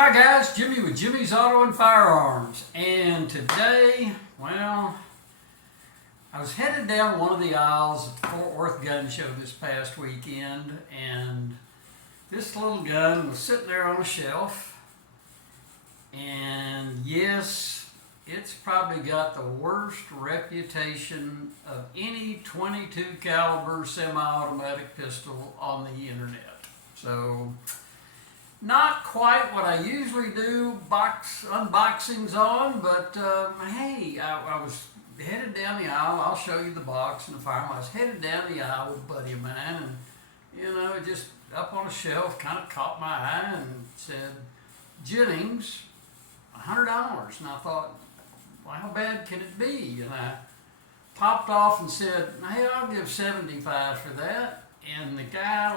Hi guys, Jimmy with Jimmy's Auto and Firearms, and today, well, I was headed down one of the aisles at the Fort Worth Gun Show this past weekend, and this little gun was sitting there on a shelf, and yes, it's probably got the worst reputation of any .22 caliber semi-automatic pistol on the internet. So, not quite what I usually do unboxings on, but hey, I was headed down the aisle. I'll show you the box and the firearm. I was headed down the aisle with a buddy of mine, and it just up on a shelf kind of caught my eye and said, Jennings, $100. And I thought, well, how bad can it be? And I popped off and said, hey, I'll give $75 for that. And the guy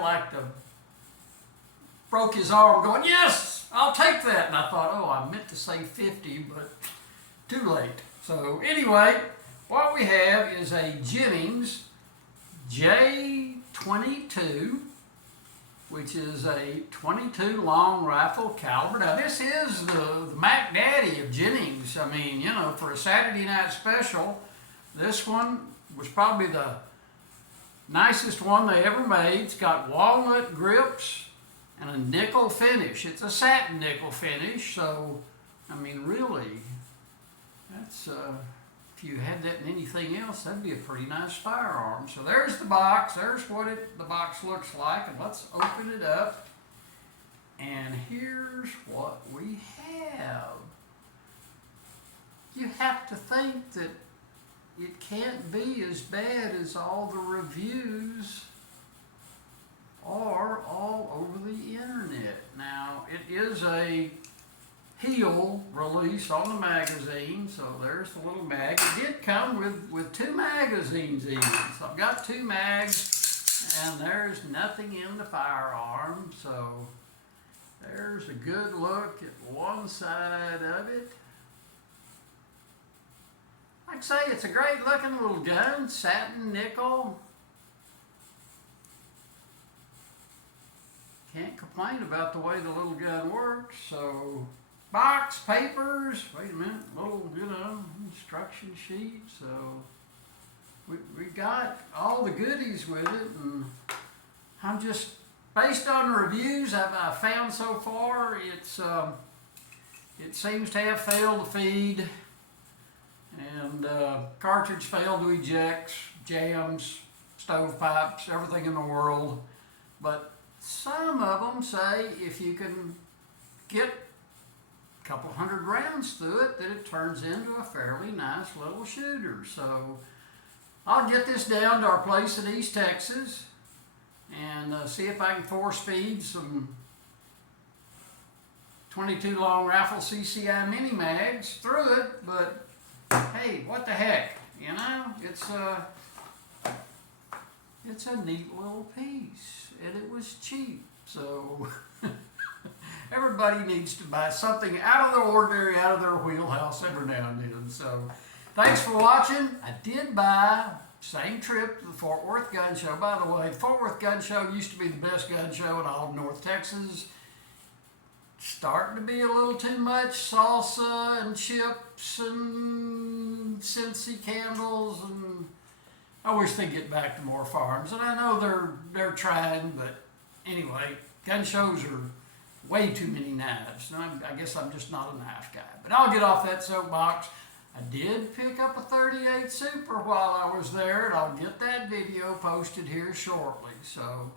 broke his arm going, yes, I'll take that. And I thought, oh, I meant to say 50, but too late. So anyway, what we have is a Jennings J22, which is a .22 long rifle caliber. Now this is the Mac Daddy of Jennings. I mean, for a Saturday night special, this one was probably the nicest one they ever made. It's got walnut grips and a nickel finish. It's a satin nickel finish, so, I mean, really, that's, if you had that in anything else, that'd be a pretty nice firearm. So there's the box. There's what the box looks like, and let's open it up. And here's what we have. You have to think that it can't be as bad as all the reviews are all over the internet. Now, it is a heel release on the magazine, so there's the little mag. It did come with two magazines even. So I've got two mags, and there's nothing in the firearm, so there's a good look at one side of it. Like I say, it's a great looking little gun, satin nickel. Can't complain about the way the little gun works. So, box, papers, wait a minute, little, instruction sheet. So, we got all the goodies with it, and I'm just, based on the reviews I've found so far, it seems to have failed to feed, and cartridge failed to eject, jams, stovepipes, everything in the world. But some of them say if you can get a couple hundred rounds through it, that it turns into a fairly nice little shooter. So I'll get this down to our place in East Texas and see if I can force feed some .22 long rifle CCI mini mags through it. But hey, what the heck, it's a neat little piece, and it was cheap, so everybody needs to buy something out of the ordinary, out of their wheelhouse every now and then. So thanks for watching. I did buy, same trip to the Fort Worth Gun Show. By the way, the Fort Worth Gun Show used to be the best gun show in all of North Texas. Starting to be a little too much salsa and chips and Scentsy candles, and I wish they'd get back to more farms, and I know they're trying, but anyway, gun shows are way too many knives. And I guess I'm just not a knife guy, but I'll get off that soapbox. I did pick up a .38 Super while I was there, and I'll get that video posted here shortly. So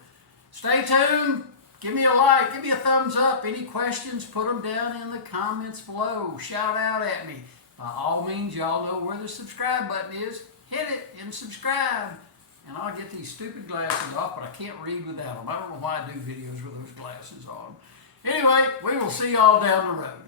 stay tuned. Give me a like, give me a thumbs up. Any questions, put them down in the comments below. Shout out at me. By all means, y'all know where the subscribe button is. Hit it and subscribe, and I'll get these stupid glasses off, but I can't read without them. I don't know why I do videos with those glasses on. Anyway, we will see y'all down the road.